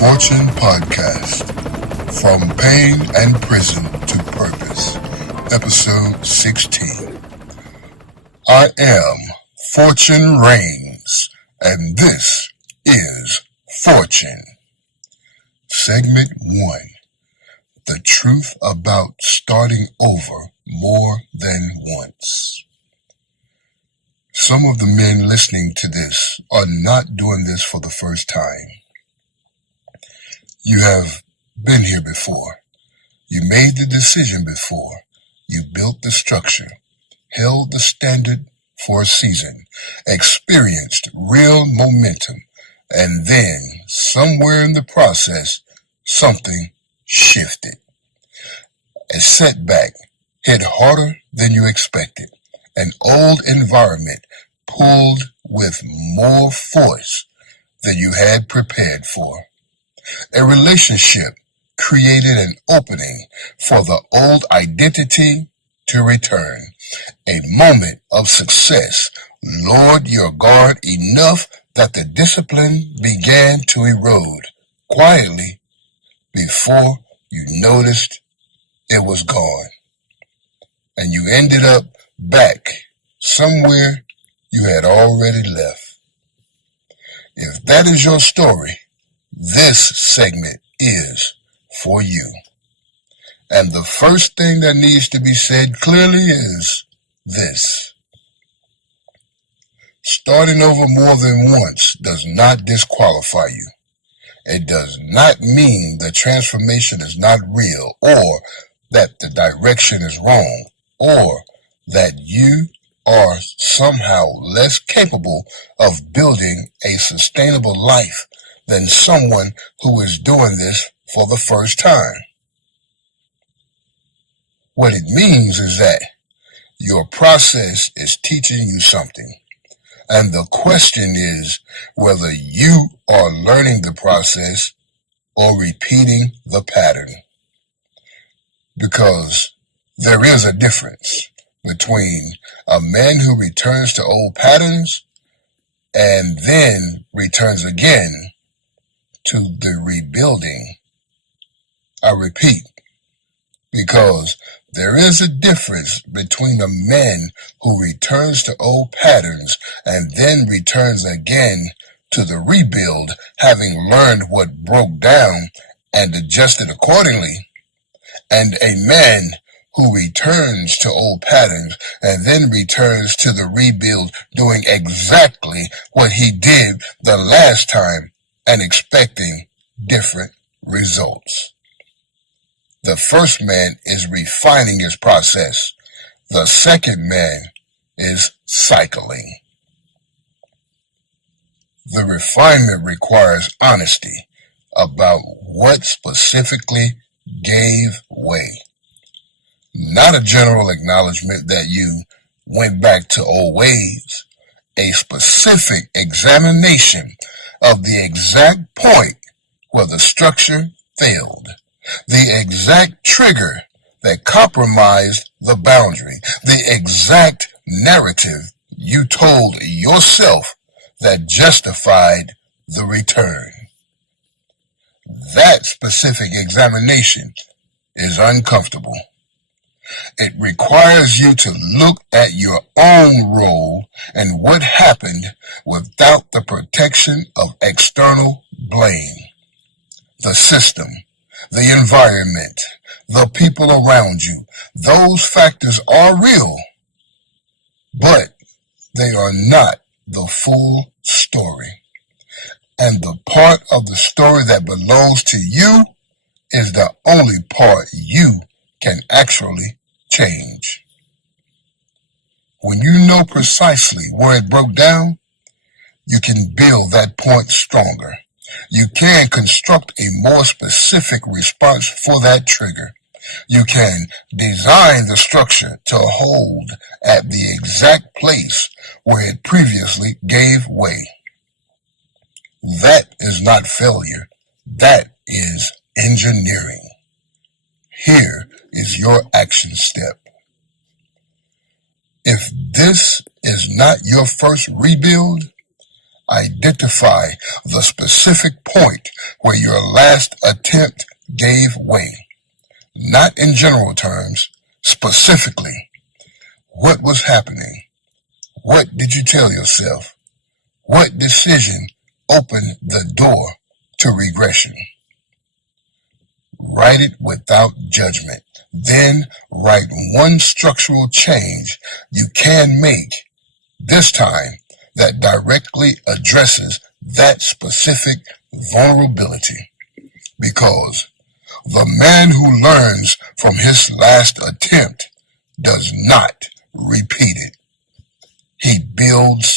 Fortune Podcast, From Pain and Prison to Purpose, Episode 16. I am Fortune Reigns, and this is Fortune. Segment 1. The truth about starting over more than once. Some of the men listening to this are not doing this for the first time. You have been here before. You made the decision before. You built the structure, held the standard for a season, experienced real momentum, and then, somewhere in the process, something shifted. A setback hit harder than you expected. An old environment pulled with more force than you had prepared for. A relationship created an opening for the old identity to return. A moment of success lowered your guard enough that the discipline began to erode quietly before you noticed it was gone. And you ended up back somewhere you had already left. If that is your story, this segment is for you. And the first thing that needs to be said clearly is this. Starting over more than once does not disqualify you. It does not mean the transformation is not real, or that the direction is wrong, or that you are somehow less capable of building a sustainable life than someone who is doing this for the first time. What it means is that your process is teaching you something, and the question is whether you are learning the process or repeating the pattern. Because there is a difference between a man who returns to old patterns and then returns again to the rebuilding. I repeat, because there is a difference between a man who returns to old patterns and then returns again to the rebuild, having learned what broke down and adjusted accordingly, and a man who returns to old patterns and then returns to the rebuild doing exactly what he did the last time and expecting different results. The first man is refining his process. The second man is cycling. The refinement requires honesty about what specifically gave way. Not a general acknowledgement that you went back to old ways. A specific examination of the exact point where the structure failed. The exact trigger that compromised the boundary. The exact narrative you told yourself that justified the return. That specific examination is uncomfortable. It requires you to look at your own role and what happened without the protection of external blame. The system, the environment, the people around you, those factors are real, but they are not the full story. And the part of the story that belongs to you is the only part you can actually change. When you know precisely where it broke down, you can build that point stronger. You can construct a more specific response for that trigger. You can design the structure to hold at the exact place where it previously gave way. That is not failure. That is engineering. Here is your action step. If this is not your first rebuild, Identify the specific point where your last attempt gave way. Not in general terms, specifically. What was happening? What did you tell yourself? What decision opened the door to regression? Write it without judgment. Then write one structural change you can make, this time, that directly addresses that specific vulnerability. Because the man who learns from his last attempt does not repeat it. He builds